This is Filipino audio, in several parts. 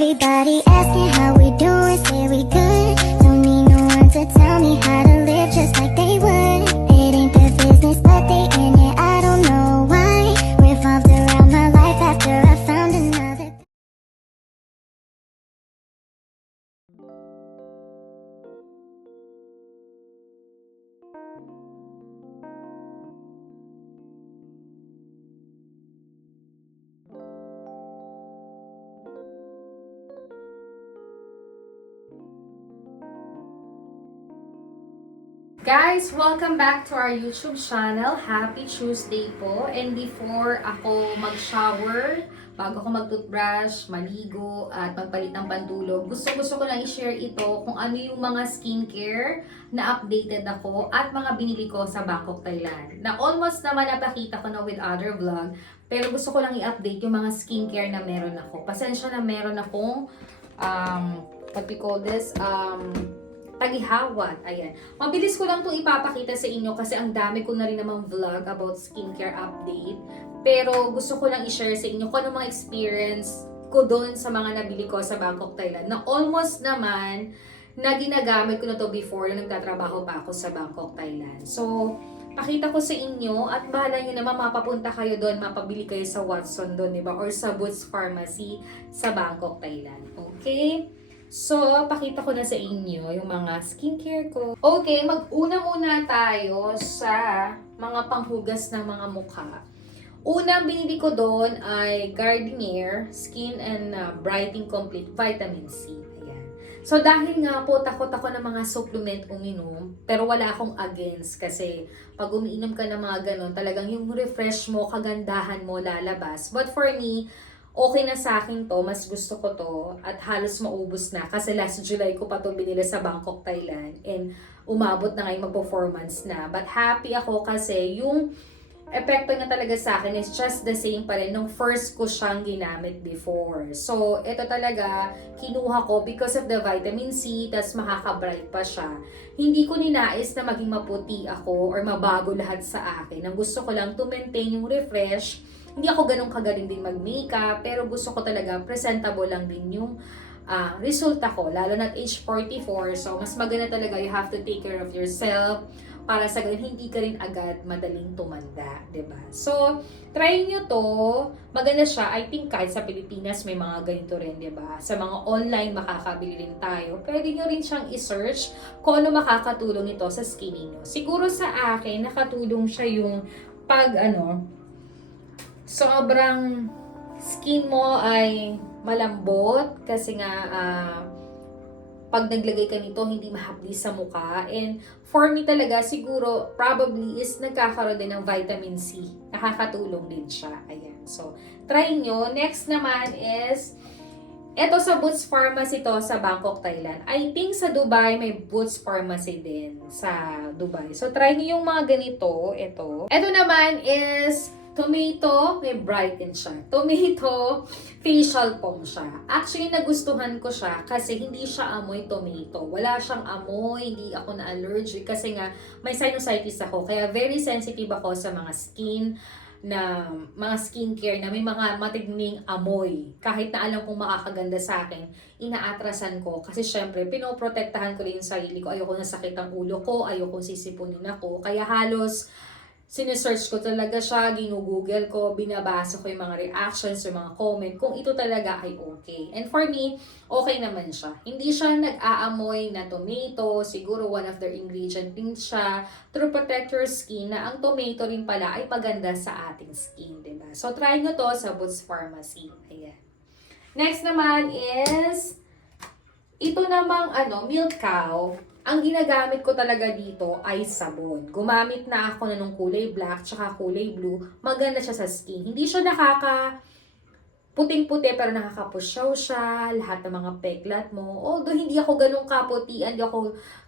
Everybody asking how we doing, say we good. Don't need no one to tell me how to live just like they would. It ain't their business, but they in it, I don't know why. Revolved around my life after I found another. Guys, welcome back to our YouTube channel. Happy Tuesday po. And before ako mag-shower, bago ako mag-toothbrush, maligo, at magpalit ng pantulog, gusto ko lang i-share ito kung ano yung mga skincare na updated ako at mga binili ko sa Bangkok, Thailand. Na almost naman napakita ko na with other vlog, pero gusto ko lang i-update yung mga skincare na meron ako. Pasensya na meron akong, what we call this, tagihawat. Ayan. Mabilis ko lang itong ipapakita sa inyo kasi ang dami ko na rin namang vlog about skincare update. Pero gusto ko lang i-share sa inyo kung ano mga experience ko doon sa mga nabili ko sa Bangkok, Thailand. Na almost naman na ginagamit ko na to before nung nagtatrabaho pa ako sa Bangkok, Thailand. So, pakita ko sa inyo at bahala nyo naman mapapunta kayo doon, mapabili kayo sa Watson doon, diba? Or sa Boots Pharmacy sa Bangkok, Thailand. Okay? So, pakita ko na sa inyo yung mga skincare ko. Okay, mag-una muna tayo sa mga panghugas ng mga mukha. Unang binili ko doon ay Garnier Skin and Brightening Complete Vitamin C. Ayan. So, dahil nga po takot ako ng mga supplement uminom, pero wala akong against kasi pag umiinom ka ng mga ganun, talagang yung refresh mo, kagandahan mo lalabas. But for me, okay na sa akin to, mas gusto ko to at halos maubos na kasi last July ko pa to binili sa Bangkok, Thailand and umabot na ngayon mag-performance na. But happy ako kasi yung epekto niya talaga sa akin is just the same pa rin nung first ko siyang ginamit before. So, ito talaga kinuha ko because of the vitamin C, tas makaka-bright pa siya. Hindi ko ninais na maging maputi ako or mabago lahat sa akin. Ang gusto ko lang to maintain yung refresh. Hindi ako ganun kagaling din mag-makeup, pero gusto ko talaga presentable lang din yung resulta ko, lalo na at age 44. So, mas maganda talaga, you have to take care of yourself para sa ganun, hindi ka rin agad madaling tumanda, ba diba? So, try nyo to. Maganda siya. I think kahit sa Pilipinas may mga ganito rin, ba diba? Sa mga online makakabili rin tayo. Pwede nyo rin siyang i-search kung ano makakatulong ito sa skin niyo. Siguro sa akin, nakatulong siya yung pag sobrang skin mo ay malambot kasi nga pag naglagay ka nito hindi mahapdi sa mukha. And for me talaga siguro probably is nagkakaroon din ng vitamin C. Nakakatulong din siya. Ayan. So, try nyo. Next naman is eto sa Boots Pharmacy to sa Bangkok, Thailand. I think sa Dubai may Boots Pharmacy din sa Dubai. So, try nyo yung mga ganito. Ito naman is tomato, may brighten siya. Tomato facial foam siya. Actually, nagustuhan ko siya kasi hindi siya amoy tomato. Wala siyang amoy, hindi ako na-allergic kasi nga may sinusitis ako. Kaya very sensitive ako sa mga skincare na may mga matinding amoy. Kahit na alam kong makakaganda sa akin, inaatrasan ko. Kasi syempre, pinoprotektahan ko rin yung sarili ko. Ayoko nasakit ang ulo ko, ayoko sisipunin ako. Kaya halos sinesearch ko talaga siya, ginugoogle ko, binabasa ko yung mga reactions, yung mga comment, kung ito talaga ay okay. And for me, okay naman siya. Hindi siya nag-aamoy na tomato, siguro one of their ingredient din siya to protect your skin na ang tomato rin pala ay maganda sa ating skin, diba? So, try nyo to sa Boots Pharmacy. Ayan. Next naman is, ito namang Milk Cow. Ang ginagamit ko talaga dito ay sabon. Gumamit na ako na nung kulay black tsaka kulay blue. Maganda siya sa skin. Hindi siya puting-puti pero nakakapusyaw siya. Lahat ng mga peklat mo. Although hindi ako ganun kaputian.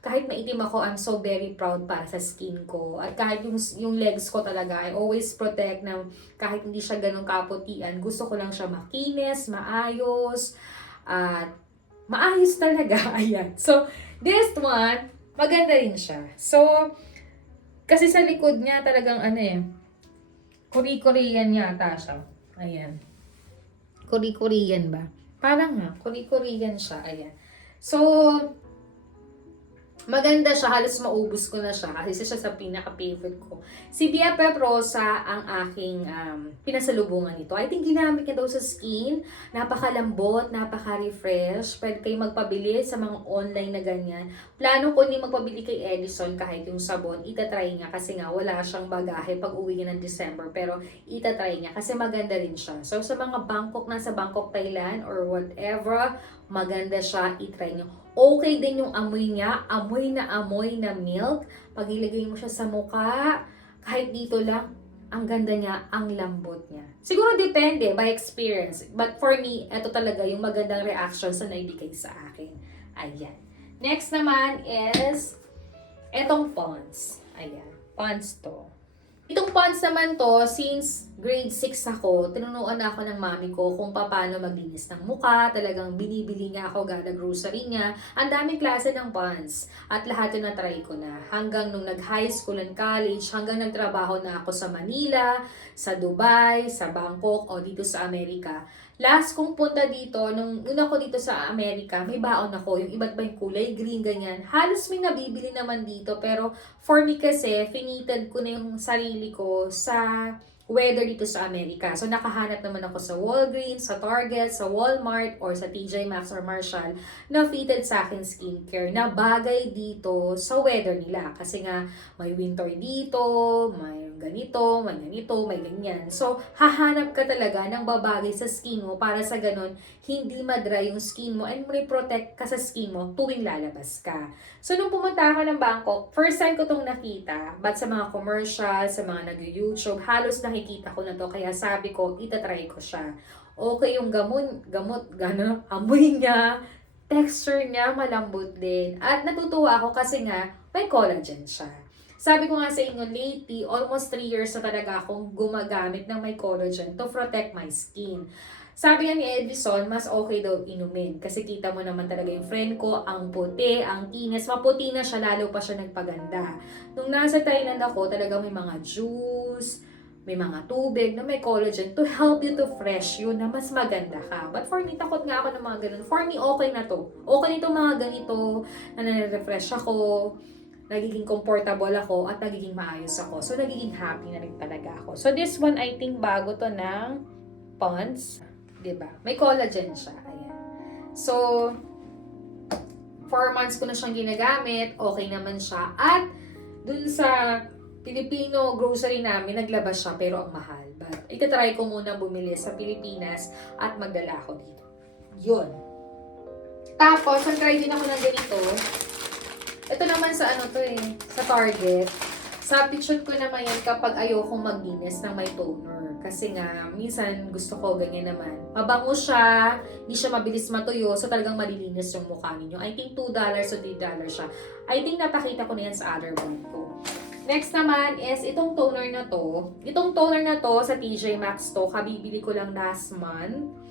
Kahit maitim ako, I'm so very proud para sa skin ko. At kahit yung legs ko talaga, I always protect na kahit hindi siya ganun kaputian. Gusto ko lang siya makinis, maayos, at maayos talaga. Ayan. So, this one, maganda rin siya. So, kasi sa likod niya talagang Korean yata siya. Ayan. Korean ba? Parang nga, Korean siya. Ayan. So, maganda siya, halos maubos ko na siya kasi isa siya sa pinaka-favorite ko. Si BFF Rosa ang aking pinasalubungan nito. I think ginamit niya daw sa skin. Napakalambot, napaka-refresh. Pwede kayo magpabili sa mga online na ganyan. Plano ko ni magpabili kay Edison kahit yung sabon. Itatry niya kasi nga wala siyang bagahe pag uwi niya ng December. Pero itatry niya kasi maganda rin siya. So sa mga nasa Bangkok, Thailand or whatever, maganda siya, itry niyo. Okay din yung amoy niya, amoy na milk. Pag ilagay mo siya sa mukha, kahit dito lang, ang ganda niya, ang lambot niya. Siguro depende, by experience. But for me, ito talaga yung magandang reactions na naibigay sa akin. Ayan. Next naman is, etong Pond's. Ayan, Pond's to. Itong Pond's naman to, since grade 6 ako, tinunuan na ako ng mami ko kung paano maglinis ng mukha. Talagang binibili niya ako, gada grocery niya. Ang daming klase ng Pond's. At lahat yun na-try ko na. Hanggang nung nag-high school and college, hanggang nagtrabaho na ako sa Manila, sa Dubai, sa Bangkok, o dito sa Amerika. Last kong punta dito, nung una ko dito sa Amerika, may baon ako, yung iba't ibang kulay, green, ganyan. Halos may nabibili naman dito, pero for me kasi, finited ko na yung sarili ko sa weather dito sa Amerika. So, nakahanap naman ako sa Walgreens, sa Target, sa Walmart, or sa TJ Maxx or Marshall na fitted sa akin skincare na bagay dito sa weather nila. Kasi nga, may winter dito, may ganito, may ganyan. So, hahanap ka talaga ng babagay sa skin mo para sa ganun, hindi ma-dry yung skin mo and may protect ka sa skin mo tuwing lalabas ka. So, nung pumunta ako ng Bangkok, first time ko itong nakita, but sa mga commercial, sa mga nag-YouTube, halos nakikita ko na to, kaya sabi ko, itatry ko siya. Okay yung gamot, gano'n, amoy niya, texture niya, malambot din. At natutuwa ako kasi nga, may collagen siya. Sabi ko nga sa inyo, lately, almost 3 years na talaga akong gumagamit ng may collagen to protect my skin. Sabi nga ni Edison, mas okay daw inumin. Kasi kita mo naman talaga yung friend ko, ang puti, ang kinis. Maputi na siya, lalo pa siya nagpaganda. Nung nasa Thailand ako, talaga may mga juice, may mga tubig na may collagen to help you to fresh you na mas maganda ka. But for me, takot nga ako ng mga ganun. For me, okay na to. Okay nito mga ganito, na nare-refresh ako, nagiging comfortable ako, at nagiging maayos ako. So, nagiging happy na rin talaga ako. So, this one, I think, bago to ng Pond's. Diba? May collagen siya. Ayan. So, 4 months ko na siyang ginagamit. Okay naman siya. At, dun sa Filipino grocery namin, naglabas siya, pero ang mahal. But, itatry ko muna bumili sa Pilipinas at magdala ako dito. Yun. Tapos, nag-try din ako ng ganito. Ito naman sa ano to sa Target. Substitute ko naman yan kapag ayokong maglinis ng may toner. Kasi nga, minsan gusto ko ganyan naman. Mabango siya, hindi siya mabilis matuyo, so talagang malilinis yung mukha ninyo. I think $2 o $3 siya. I think napakita ko na yan sa other one ko. Next naman is itong toner na to. Itong toner na to sa TJ Maxx to, kabibili ko lang last month.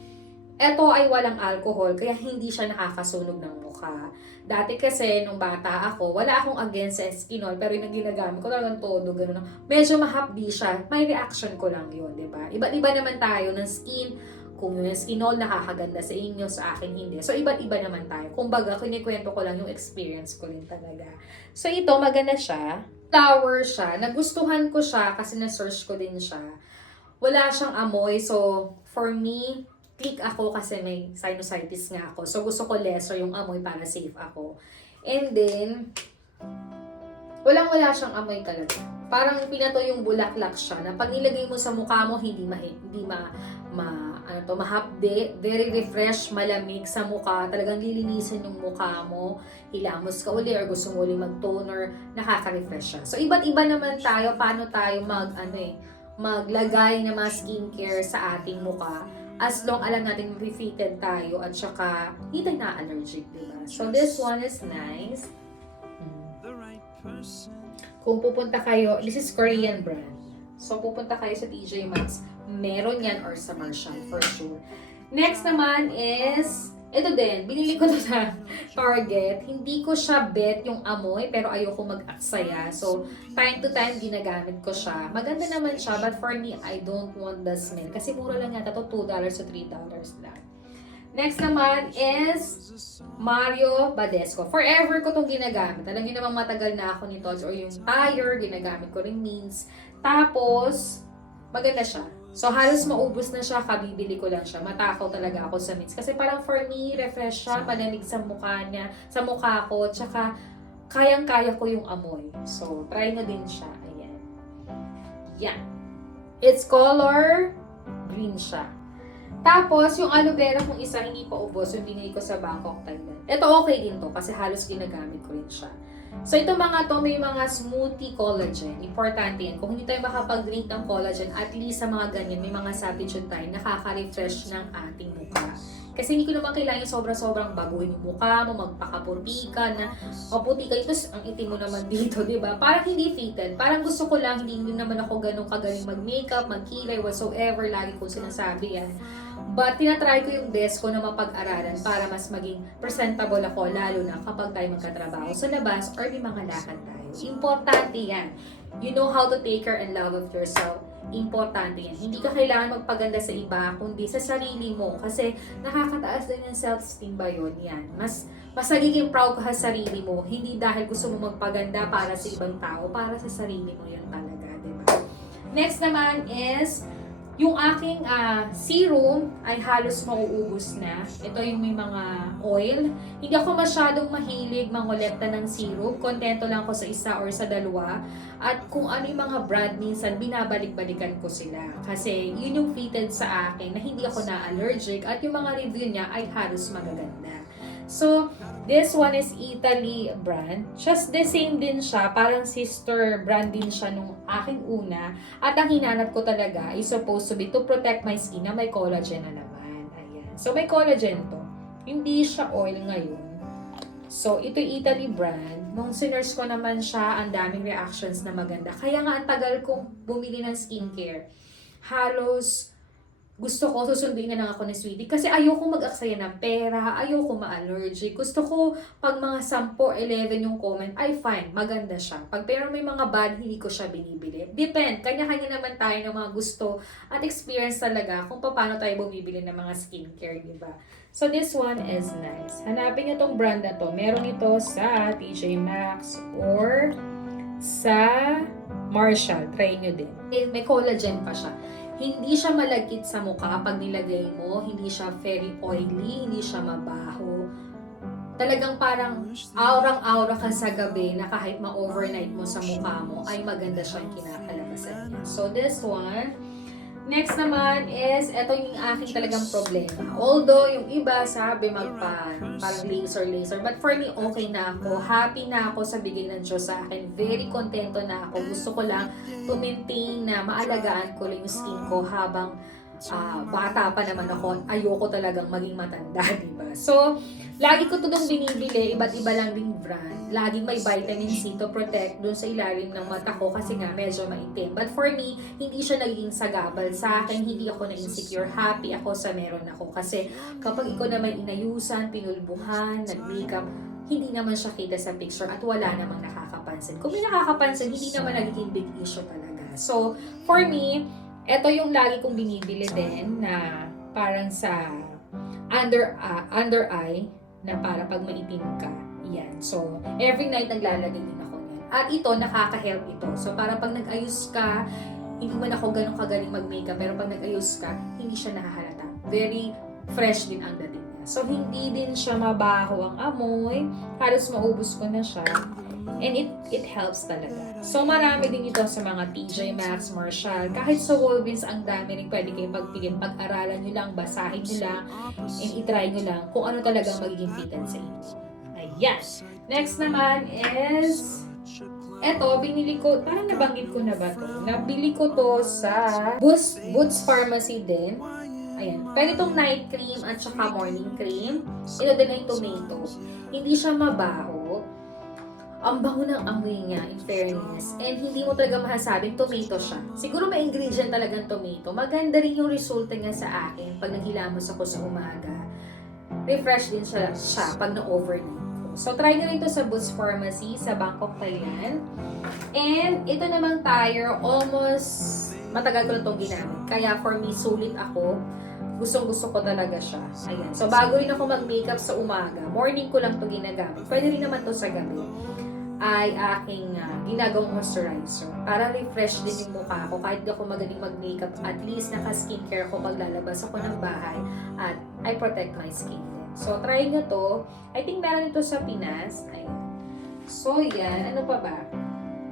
Ito ay walang alcohol, kaya hindi siya nakakasunog ng mukha. Dati kasi, nung bata ako, wala akong against sa Eskinol, pero yung ginagamit ko talagang todo, gano'n. Medyo mahapdi siya, may reaction ko lang yun, di ba? Iba't-iba naman tayo ng skin. Kung yung Eskinol nakakaganda sa inyo, sa akin hindi. So, iba't-iba naman tayo. Kumbaga, kinikwento ko lang yung experience ko rin talaga. So, ito, maganda siya. Flower siya. Nagustuhan ko siya kasi na-search ko din siya. Wala siyang amoy, so, for me, click ako kasi may sinusitis nga ako. So, gusto ko lesser yung amoy para safe ako. And then, walang-wala siyang amoy talaga. Parang pinato yung bulaklak siya na pag nilagay mo sa mukha mo, hindi mahapde, very refresh, malamig sa mukha. Talagang lilinisin yung mukha mo. Hilamos ka uli or gusto mo uli mag-toner, nakaka-refresh siya. So, iba't-iba naman tayo paano tayo maglagay ng mga skincare sa ating mukha. As long alam natin refitted tayo at saka hindi tayo na-allergic, diba? So, this one is nice. Kung pupunta kayo, this is Korean brand. So, pupunta kayo sa TJ Maxx, meron yan or sa Marshall for sure. Next naman is, ito din, binili ko to sa Target. Hindi ko siya bet yung amoy, pero ayoko mag-aksaya. So, time to time, ginagamit ko siya. Maganda naman siya, but for me, I don't want the smell. Kasi mura lang yata to, $2 o $3 lang. Next naman is Mario Badescu. Forever ko itong ginagamit. Alam niyo namang matagal na ako nito. Or yung tire, ginagamit ko rin means. Tapos, maganda siya. So, halos maubos na siya, kabibili ko lang siya. Matakaw talaga ako sa mints. Kasi parang for me, refresh siya, malamig sa mukha niya, sa mukha ko, tsaka kayang-kaya ko yung amoy. So, try na din siya. Ayan. Yan. It's color green siya. Tapos, yung aloe vera kung isa hindi pa ubos, yung binili ko sa Bangkok, Thailand. Ito okay din to kasi halos ginagamit ko rin siya. So, ito mga to, may mga smoothie collagen. Importante yan. Kung hindi tayo makapag-drink ng collagen, at least sa mga ganyan, may mga substitute tayo, nakaka-refresh ng ating mukha. Kasi hindi ko naman kailangan sobra-sobrang baguhin yung mukha mo, magpakaputi ka na, maputi ka, tapos ang itim mo naman dito, di ba? Parang hindi fitted. Parang gusto ko lang, hindi naman ako ganun kagaling mag-makeup, mag-kilay, whatsoever, lagi ko sinasabi yan. But tinatry ko yung best ko na mapag-aralan para mas maging presentable ako, lalo na kapag tayo magkatrabaho sa labas or may mga lakad tayo. Importante yan. You know how to take care and love of yourself. Importante yan. Hindi ka kailangan magpaganda sa iba, kundi sa sarili mo. Kasi nakakataas din yung self-esteem ba yun? Yan. Mas nagiging proud ka sa sarili mo. Hindi dahil gusto mo magpaganda para sa ibang tao, para sa sarili mo yun talaga. Diba? Next naman is yung aking serum ay halos mauubos na. Ito yung may mga oil. Hindi ako masyadong mahilig mangolekta ng serum. Kontento lang ako sa isa or sa dalawa. At kung ano yung mga brand, minsan binabalik-balikan ko sila. Kasi yun yung fitted sa akin na hindi ako na-allergic. At yung mga review niya ay halos magaganda. So, this one is Italy brand. Just the same din siya. Parang sister brand din siya nung aking una. At ang hinanap ko talaga is supposed to be to protect my skin na may collagen na naman. Ayan. So, may collagen to. Hindi siya oil ngayon. So, ito Italy brand. Nung sinerge ko naman siya, ang daming reactions na maganda. Kaya nga, ang tagal kong bumili ng skincare. Halos gusto ko, susunduin na lang ako ni Sweetie. Kasi ayoko mag-aksaya ng pera, ayoko ma-allergic. Gusto ko, pag mga 10, 11 yung comment, ay fine, maganda siya. Pag pero may mga bad, hindi ko siya binibili. Depend, kanya-kanya naman tayo ng mga gusto at experience talaga kung paano tayo bumibili ng mga skincare, di ba? So this one is nice. Hanapin niyo tong brand na to. Meron ito sa TJ Maxx or sa Marshall. Try nyo din. May collagen pa siya. Hindi siya malagkit sa mukha pag nilagay mo, hindi siya very oily, hindi siya mabaho. Talagang parang aurang-aura ka sa gabi na kahit ma-overnight mo sa mukha mo, ay maganda siyang kinakalabasan niya. So this one, next naman is, ito yung aking talagang problema. Although yung iba sabi parang laser, but for me okay na ako. Happy na ako sa bigay ng Diyos sa akin. Very contento na ako. Gusto ko lang to maintain na maalagaan ko lang yung skin ko habang bata pa naman ako. Ayoko talagang maging matanda, diba? So, lagi ko itong binibili, iba't iba lang ding brand. Laging may vitamin C to protect dun sa ilalim ng mata ko kasi nga medyo maitim. But for me, hindi siya naging sagabal sa akin. Hindi ako na-insecure. Happy ako sa meron ako. Kasi kapag ikaw naman inayusan, pinulbuhan, nag-makeup, hindi naman siya kita sa picture at wala namang nakakapansin. Kung may nakakapansin, hindi naman nagiging big issue talaga. So, for me, ito yung lagi kong binibili din na parang sa under eye na para pag maitim ka. Yan. So, every night naglalagay din ako niyan. At ito, nakaka-help ito. So, para pag nag-ayos ka, hindi man ako ganun kagaling mag-makeup, pero pag nag-ayos ka, hindi siya nakahalata. Very fresh din ang dating niya. So, hindi din siya mabaho ang amoy. Halos maubos ko na siya. And it helps talaga. So, marami din ito sa mga TJ Maxx, Marshall. Kahit sa Walgreens, ang dami rin pwede kayong pagpiliin. Pag-aralan nyo lang, basahin nyo lang, and itry nyo lang kung ano talagang magiging fitted sa inyo. Ayan. Next naman is, eto, binili ko, parang nabanggit ko na ba to? Nabili ko to sa Boots Pharmacy din. Ayan. Pwede itong night cream at saka morning cream. Ito din ay tomato. Hindi siya mabaho. Ang bango ng amoy niya, in fairness. And hindi mo talaga mahasabing tomato siya. Siguro may ingredient talagang tomato. Maganda rin yung resulta niya sa akin pag naghilamos ako sa umaga. Refresh din siya pag na-overnight ko. So, try nyo rin ito sa Boots Pharmacy sa Bangkok, Thailand. And ito namang tire, almost matagal ko na itong ginamit. Kaya for me, sulit ako. Gustong-gusto ko talaga siya. Ayan. So, bago rin ako mag-makeup sa umaga, morning ko lang to ginagamit. Pwede rin naman to sa gabi. Ay aking ginagawang moisturizer. Para refresh din yung mukha ko. Kahit di ako magaling mag-makeup, at least naka-skincare ko pag lalabas ako ng bahay. At I protect my skin din. So, try nyo to. I think meron ito sa Pinas. Ayan. So, yan. Ano pa ba?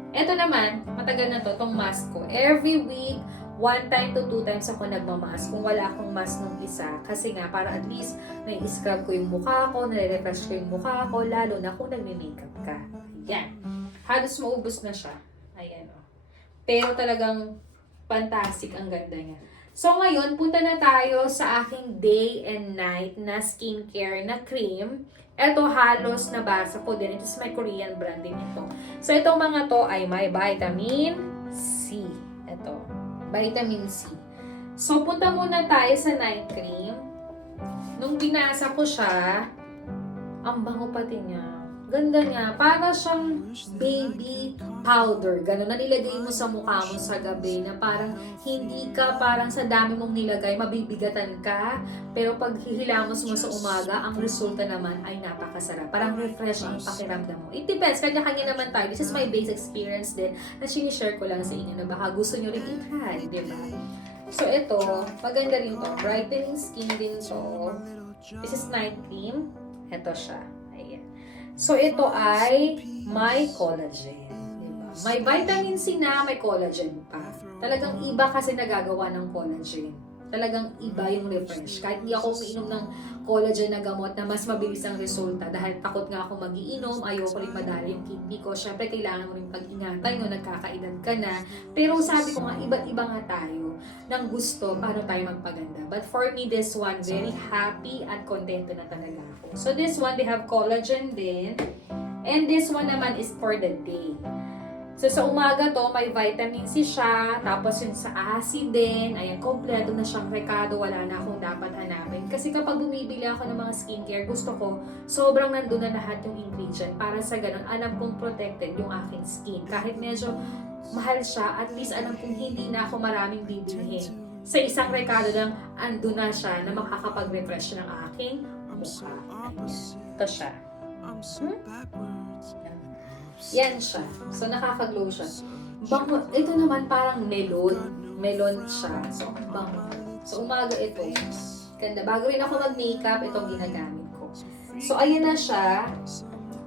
Ito naman, matagal na to, tong mask ko. Every week, 1 time to 2 times ako nagmamask kung wala akong mask nung isa. Kasi nga, para at least na-scrub ko yung mukha ko, nare-refresh ko yung mukha ko, lalo na kung nagme-makeup ka. Ayan. Halos maubos na siya. Ayan, o. Pero talagang fantastic ang ganda niya. So, ngayon, punta na tayo sa aking day and night na skincare na cream. Ito, halos nabasa ko din. Ito is my Korean brand din ito. So, itong mga to ay may vitamin C. Ito. Vitamin C. So, punta muna tayo sa night cream. Nung binasa ko siya, ang bango pati niya. Ganda niya. Para siyang baby powder. Ganun na nilagay mo sa mukha mo sa gabi na parang hindi ka parang sa dami mong nilagay, mabibigatan ka. Pero pag hihilamos mo sa umaga, ang resulta naman ay napakasarap. Parang refresh ang pakiramdam mo. It depends. Kanya-kanya naman tayo. This is my base experience din na sinishare ko lang sa inyo na baka gusto nyo rin i-try. Diba? So, ito. Maganda rin to. Brightening skin din to. This is night cream. Ito siya. Ayan. So, ito ay may collagen. Diba? May vitamin C na, may collagen pa. Talagang iba kasi nagagawa ng collagen. Talagang iba yung refresh. Kahit hindi ako umiinom ng collagen na gamot na mas mabilis ang resulta dahil takot nga ako magiinom, ayoko rin madali yung kidney ko. Syempre, kailangan mo rin pag-ingatan yun, nagkakaedad ka na. Pero sabi ko nga, iba't iba nga tayo ng gusto paano tayo magpaganda. But for me, this one, very happy at contento na talaga ako. So this one, they have collagen din. And this one naman is for the day. So, sa umaga to, may vitamin C siya, tapos yun sa acid din, ayan, kompleto na siyang rekado, wala na akong dapat hanapin. Kasi kapag bumibili ako ng mga skincare, gusto ko, sobrang nandun na lahat yung ingredient, para sa ganun, alam kong protected yung aking skin. Kahit medyo mahal siya, at least alam kong hindi na ako maraming bibilhin. Sa isang rekado lang, andun na siya na makakapag-refresh ng aking mukha. Ayan. Ito siya. Yan siya. So, nakaka-glow siya. Bango, ito naman parang melon. Melon siya. So, bango. So, umaga ito. Ganda. Bago rin ako mag-makeup, itong ginagamit ko. So, ayan na siya.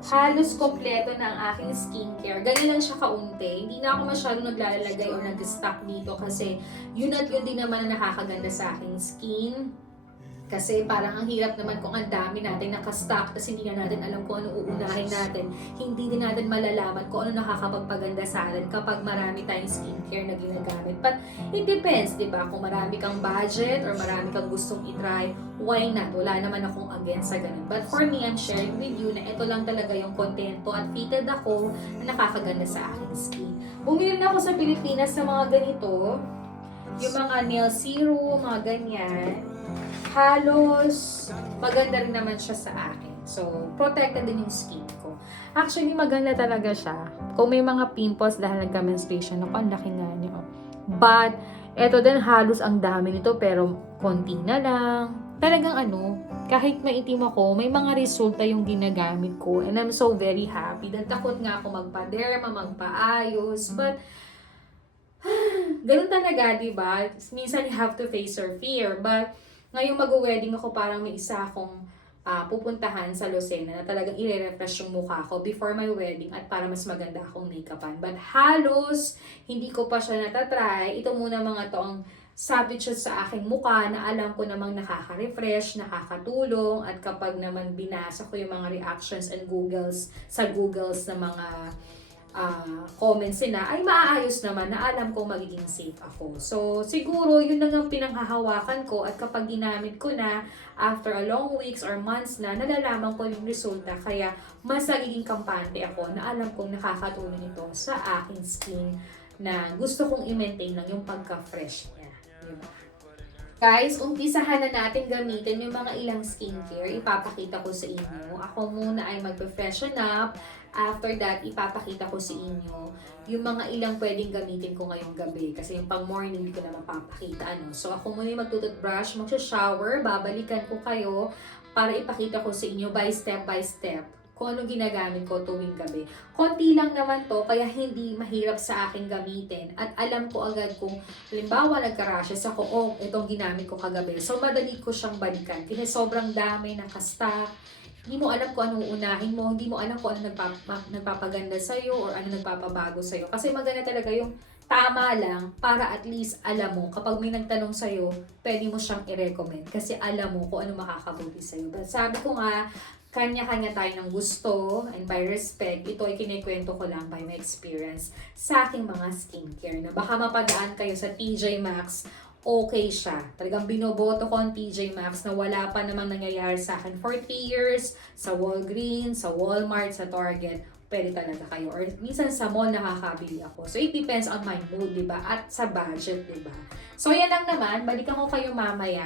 Halos kompleto na ang aking skincare. Ganyan lang siya kaunti. Hindi na ako masyadong naglalagay o nag-stock dito kasi yun at yun din naman ang nakakaganda sa aking skin. Kasi parang ang hirap naman kung ang dami natin nakastock tapos hindi na natin alam kung ano uunahin natin. Hindi din natin malalaman kung ano nakakapagpaganda sa atin kapag marami tayong skincare na ginagamit. But it depends, di ba? Kung marami kang budget or marami kang gustong itry, why not? Wala naman akong against sa ganun. But for me, I'm sharing with you na ito lang talaga yung kontento at fitted ako na nakakaganda sa aking skin. Bumili na ako sa Pilipinas sa mga ganito. Yung mga nail serum, mga ganyan. Halos maganda rin naman siya sa akin. So, protected din yung skin ko. Actually, maganda talaga siya. Kung may mga pimples dahil nagka-menstruation ako, ang laki nga niyo. But, eto din halos ang dami nito pero konti na lang. Talagang kahit maitim ako, may mga resulta yung ginagamit ko. And I'm so very happy. Dahil takot nga ako magpa-derma, magpa-ayos. But, ganun talaga, diba? Minsan you have to face your fear. But, ngayong mag-wedding ako, parang may isa akong pupuntahan sa Lucena na talagang i-refresh yung mukha ko before my wedding at para mas maganda akong make-upan. But halos, hindi ko pa siya natatry. Ito muna mga to ang sabit siya sa aking mukha na alam ko namang nakaka-refresh, nakakatulong at kapag naman binasa ko yung mga reactions and sa Googles na mga comments nila, ay maaayos naman na alam ko magiging safe ako. So, siguro, yun lang ang pinanghahawakan ko at kapag ginamit ko na, after a long weeks or months na, nalalaman ko yung resulta. Kaya, mas nagiging kampante ako na alam kong nakakatulong ito sa aking skin na gusto kong i-maintain lang yung pagka-fresh niya. Diba? Guys, umpisahan na natin gamitin yung mga ilang skincare. Ipapakita ko sa inyo. Ako muna ay magpe-freshen up. After that, ipapakita ko sa inyo yung mga ilang pwedeng gamitin ko ngayong gabi. Kasi yung pang morning, hindi ko na mapapakita. So, ako muna yung magtututbrush, magsha-shower, babalikan ko kayo para ipakita ko sa inyo by step kung anong ginagamit ko tuwing gabi. Konti lang naman to, kaya hindi mahirap sa akin gamitin. At alam ko agad kung, halimbawa, nagka-rashes ako, itong ginamit ko kagabi. So, madali ko siyang balikan. Kasi sobrang dami nakastock. Hindi mo alam kung anong unahin mo. Hindi mo alam kung ano nagpapaganda sa'yo or ano nagpapabago sa'yo. Kasi maganda talaga yung tama lang para at least alam mo. Kapag may nagtanong sa'yo, pwede mo siyang i-recommend. Kasi alam mo kung ano makakabuti sa'yo. But sabi ko nga, kanya-kanya tayo ng gusto and by respect, ito ay kinikwento ko lang by my experience sa aking mga skincare na baka mapadaan kayo sa TJ Maxx, okay siya. Talagang binoboto ko ang TJ Maxx na wala pa namang nangyayari sa akin for 3 years, sa Walgreens, sa Walmart, sa Target, pwede talaga kayo. Or minsan sa mall nakakabili ako. So it depends on my mood, diba? At sa budget, diba? So yan lang naman, balikan ko kayo mamaya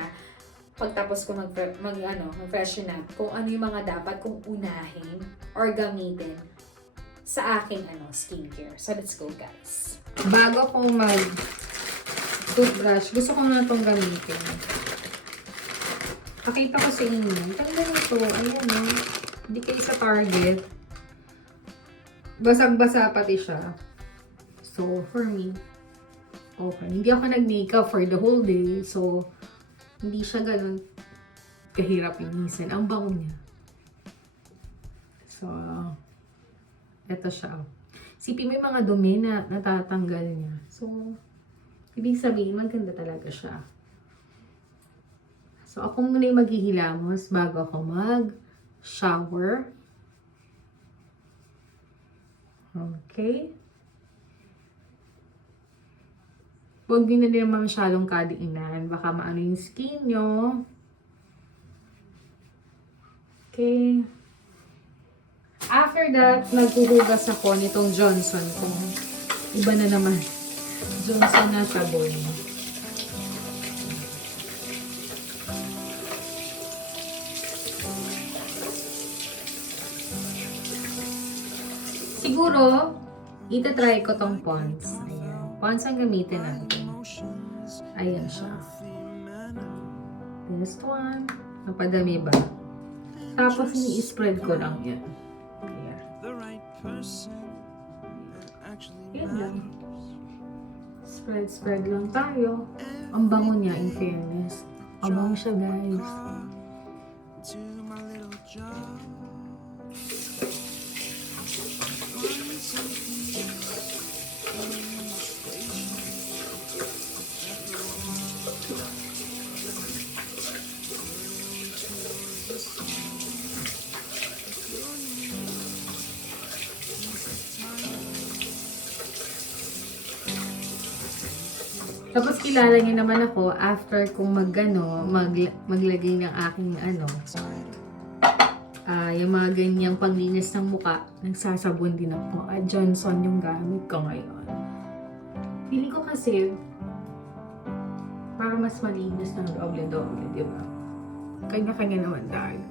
pagtapos ko mag-freshen up, kung ano yung mga dapat kong unahin or gamitin sa aking skincare. So, let's go, guys. Bago ko mag-toothbrush, gusto ko na itong gamitin. Pakita ko sa inyo. Tanda nito. Ayan, no? Hindi kayo sa Target. Basag-basa pati siya. So, for me, okay. Hindi ako nag-makeup for the whole day. So, hindi siya ganun kahirap linisin. Ang bango niya. So, eto siya. Sipin mo yung mga dumi na natatanggal niya. So, ibig sabihin, maganda talaga siya. So, ako muna yung maghihilamos bago ako mag-shower. Okay. Huwag din na din naman masyadong kadiinan. Baka maano yung skin nyo. Okay. After that, naghuhugas ako nitong Johnson ko. Iba na naman. Johnson na sabon. Siguro, itatry ko tong Pond's. Pond's ang gamitin natin. Ayan siya. This one. Napadami ba? Tapos, ini-spread ko lang yan. Ayan. Ayan lang. Spread lang tayo. Ang bango niya, in fairness. Ang bango siya, guys. Tapos kilala niyo naman ako after kung maglagay ng aking yung mga ganyang panglinis ng muka, nagsasabon din ako. At Johnson yung gamit ko ngayon. Feeling ko kasi para mas malinis ng doble-doble, di ba? Kanya-kanya naman tayo.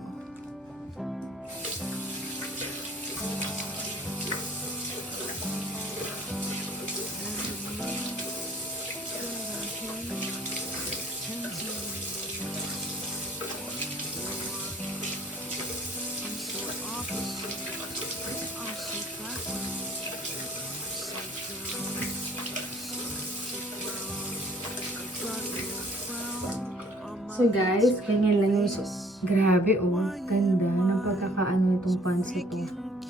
So guys, ganyan lang yung grabe ganda ng pagkakaano itong pants ito.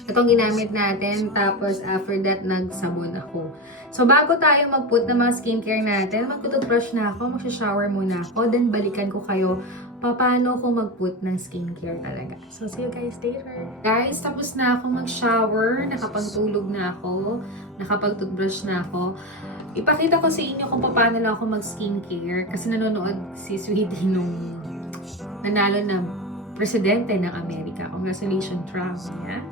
Itong ginamit natin, tapos after that, nagsabon ako. So bago tayo mag-put ng mga skincare natin, mag-toothbrush na ako, magsha-shower muna ako, then balikan ko kayo paano ako mag-put ng skincare talaga. So see you guys later. Guys, tapos na ako mag-shower, nakapagtulog na ako, nakapag-toothbrush na ako. Ipakita ko sa inyo kung paano lang ako mag-skincare kasi nanonood si Sweetie nung nanalo na presidente ng Amerika. Congratulations, Trump. Yeah?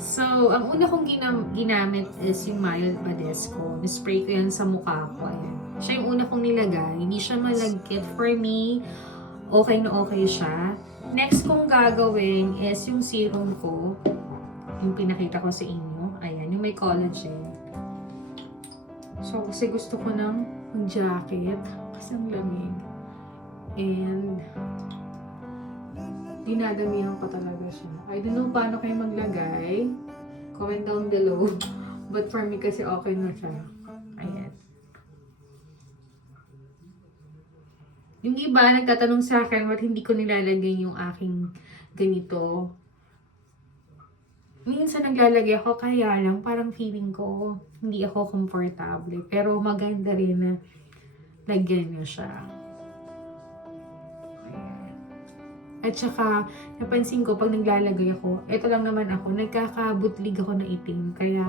So, ang una kong ginamit is yung Mild Badesco. Nispray ko yan sa mukha ko. Ayan. Siya yung una kong nilagay. Hindi siya malagkit for me. Okay na okay siya. Next kong gagawin is yung serum ko. Yung pinakita ko sa inyo. Ayan, yung may collagen. So, kasi gusto ko ng mag-jacket. Kasi ang lamig. And, dinadamihan ko talaga siya. I don't know paano kayo maglagay. Comment down below. But for me kasi okay na siya. Ayan. Yung iba nagtatanong sa akin ba't hindi ko nilalagay yung aking ganito. Minsan naglalagay ako kaya lang parang feeling ko hindi ako komportable. Pero maganda rin na lagyan nyo siya. At saka, napansin ko, pag naglalagay ako, ito lang naman ako, nagkakabutlig ako ng itim. Kaya,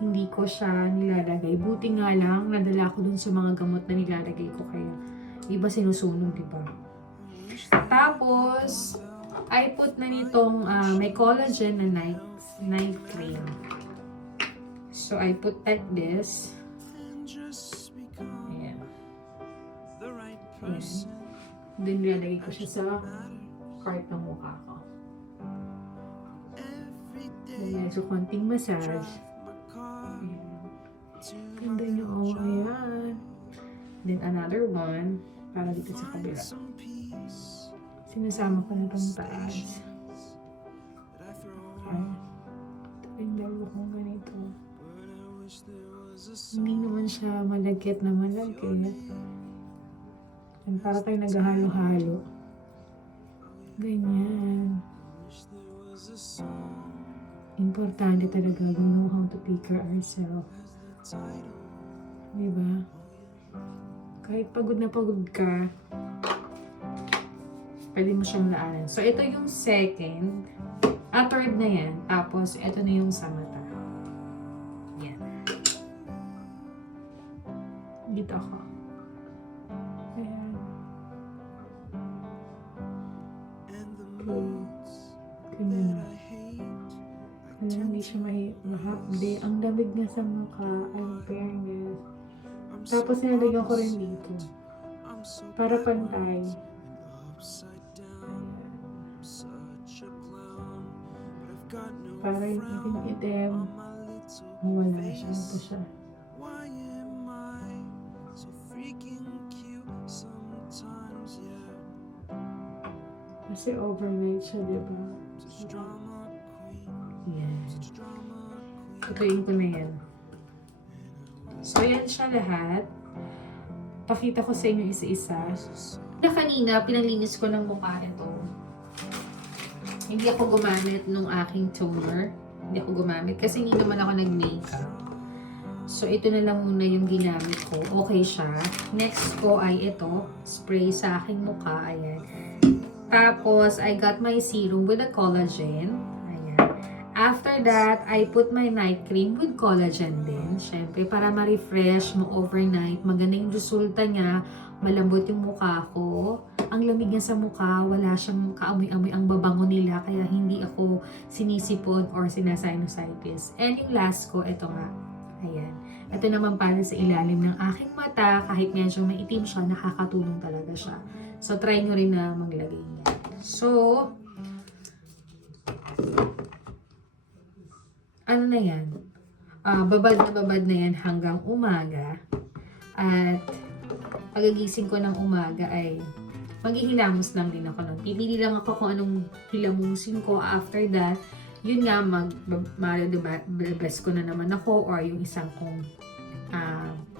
hindi ko siya nilalagay. Buti nga lang, nadala ko dun sa mga gamot na nilalagay ko. Kaya, iba sinusunog, diba? Tapos, I put na nitong may collagen na night cream. So, I put like this. Ayan. Ayan. Then, nilalagay ko siya sa part ng mukha ko. Medyo konting massage. Ganda niyo, oh, ayan. Then another one, para dito sa kabila. Sinasama ko na itong taas. Yung dalawa kong ganito. Hindi naman siya malagkit na malagkit. And para tayo naghahalo-halo. Ganyan. Importante talaga we know how to take care ourselves. Diba? Kahit pagod na pagod ka, pwede mo siyang laanan. So, ito yung second. Third na yan. Tapos, ito na yung sa mata. Yan. Dito ako. Ayan. Ganyan na. Alam, hindi siya mahapde. Ang lamig niya sa mukha. Ang fairness. Tapos nilagyan ko rin dito. Para pantay. Para yung itim-itim. Wala siya. Ito siya. Kasi overnight siya, diba? Yan. Tutuin ko na yan. So, yan siya lahat. Pakita ko sa inyo isa-isa. Na kanina, pinalinis ko ng mukha ito. Hindi ako gumamit nung aking toner. Hindi ako gumamit kasi hindi naman ako nag-makeup. So, ito na lang muna yung ginamit ko. Okay siya. Next ko ay ito. Spray sa aking mukha. Ayan. Tapos, I got my serum with a collagen. Ayan. After that, I put my night cream with collagen din. Siyempre, para ma-refresh mo overnight. Maganda yung resulta niya. Malambot yung mukha ko. Ang lamig niya sa mukha. Wala siyang kaamoy-amoy ang babango nila. Kaya hindi ako sinisipon or sinasinusitis. And yung last ko, ito nga. Ayan. Ito naman para sa ilalim ng aking mata. Kahit medyo maitim siya, nakakatulong talaga siya. So, try nyo rin na maglagay niya. So, ano na yan? Babad na yan hanggang umaga. At, pagagising ko ng umaga ay maghihilamos lang din ako. Pipili lang ako kung anong hilamusin ko. After that, yun nga, mag-bless ko na naman ako or yung isang kong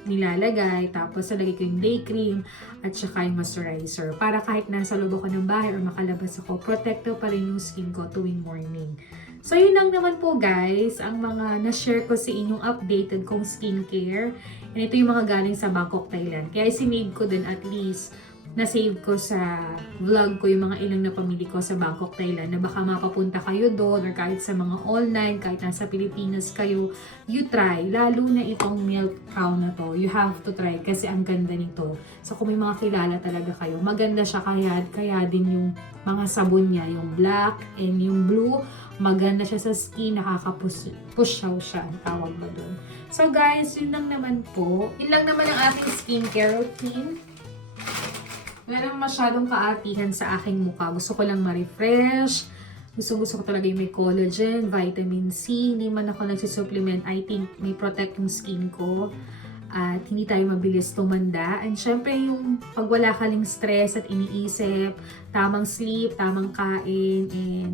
nilalagay. Tapos, nalagay ko yung day cream at saka yung moisturizer. Para kahit nasa loob ako ng bahay or makalabas ako, protective pa rin yung skin ko tuwing morning. So, yun lang naman po guys, ang mga na-share ko sa inyong updated kong skincare. And ito yung mga galing sa Bangkok, Thailand. Kaya sinave ko din at least na-save ko sa vlog ko yung mga ilang napamili ko sa Bangkok, Thailand na baka mapapunta kayo doon or kahit sa mga online, kahit nasa Pilipinas kayo, you try. Lalo na itong milk cow na to. You have to try kasi ang ganda nito. So kung may mga kilala talaga kayo, maganda siya kaya din yung mga sabon niya, yung black and yung blue. maganda siya sa skin, nakaka-pushaw siya, ang tawag mo dun. So guys, yun lang naman po. Yun lang naman ang aking skincare routine. Wala naman masyadong kaatihan sa aking mukha. Gusto ko lang ma-refresh. Gusto ko talaga yung may collagen, vitamin C. Hindi man ako nagsisupplement. I think may protect yung skin ko. At hindi tayo mabilis tumanda. And syempre yung pag wala ka lang stress at iniisip, tamang sleep, tamang kain, and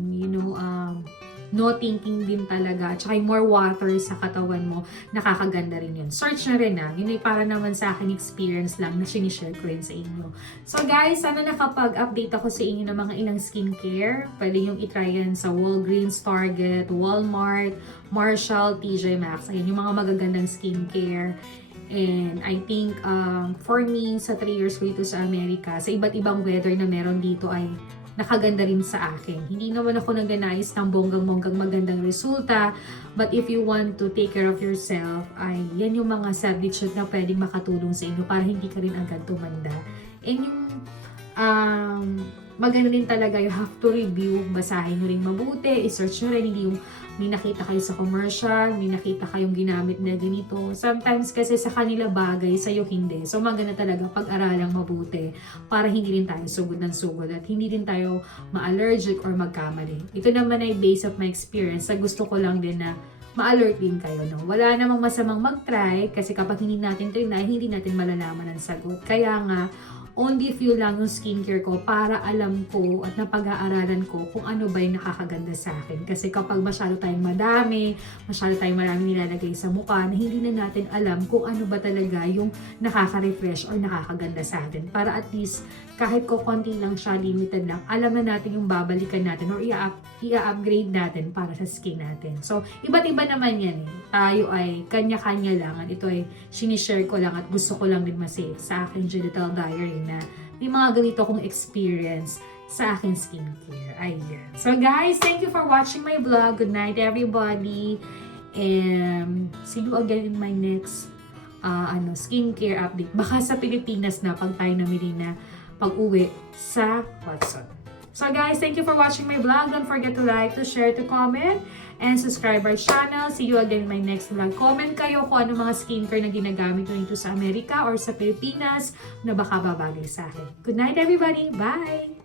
no thinking din talaga. At saka yung more water sa katawan mo, nakakaganda rin yun. Search na rin Yun ay para naman sa akin experience lang na sinishare ko rin sa inyo. So guys, sana nakapag-update ako sa inyo ng mga ilang skincare. Pwede yung itry yan sa Walgreens, Target, Walmart, Marshall, TJ Maxx. Ayan yung mga magagandang skincare. And I think for me, sa 3 years ko dito sa Amerika, sa iba't ibang weather na meron dito ay nakaganda rin sa akin. Hindi naman ako nagnanais ng bonggang-bonggang magandang resulta. But if you want to take care of yourself, ay yan yung mga substitute na pwedeng makatulong sa inyo para hindi ka rin agad tumanda. And yung maganda din talaga, you have to review, basahin nyo rin mabuti, i-search nyo rin, hindi yung may nakita kayo sa commercial, may nakita kayong ginamit na ganito. Sometimes kasi sa kanila bagay, sa'yo hindi. So maganda talaga pag-aralang mabuti para hindi rin tayo sugod ng sugod at hindi din tayo ma-allergic or magkamali. Ito naman ay based of my experience. Sa gusto ko lang din na ma-alert din kayo. No? Wala namang masamang mag-try kasi kapag hindi natin trinay, hindi natin malalaman ang sagot. Kaya nga, only few lang yung skincare ko para alam ko at napag-aaralan ko kung ano ba yung nakakaganda sa akin. Kasi kapag masyado tayong marami nilalagay sa mukha na hindi na natin alam kung ano ba talaga yung nakaka-refresh or nakakaganda sa atin. Para at least kahit ko konti lang siya, limited lang, alam na natin yung babalikan natin or i-upgrade natin para sa skin natin. So, iba't iba naman yan Tayo ay kanya-kanya lang at ito ay sinishare ko lang at gusto ko lang din masave sa aking genital diary na may mga ganito akong experience sa aking skincare. Ayan. So guys, thank you for watching my vlog. Good night everybody. And see you again in my next skincare update. Baka sa Pilipinas na pag tayo namili na pag-uwi sa Watson. So guys, thank you for watching my vlog. Don't forget to like, to share, to comment, and subscribe our channel. See you again in my next vlog. Comment kayo kung ano mga skincare na ginagamit nyo dito sa Amerika or sa Pilipinas na baka babagay sa akin. Good night everybody. Bye!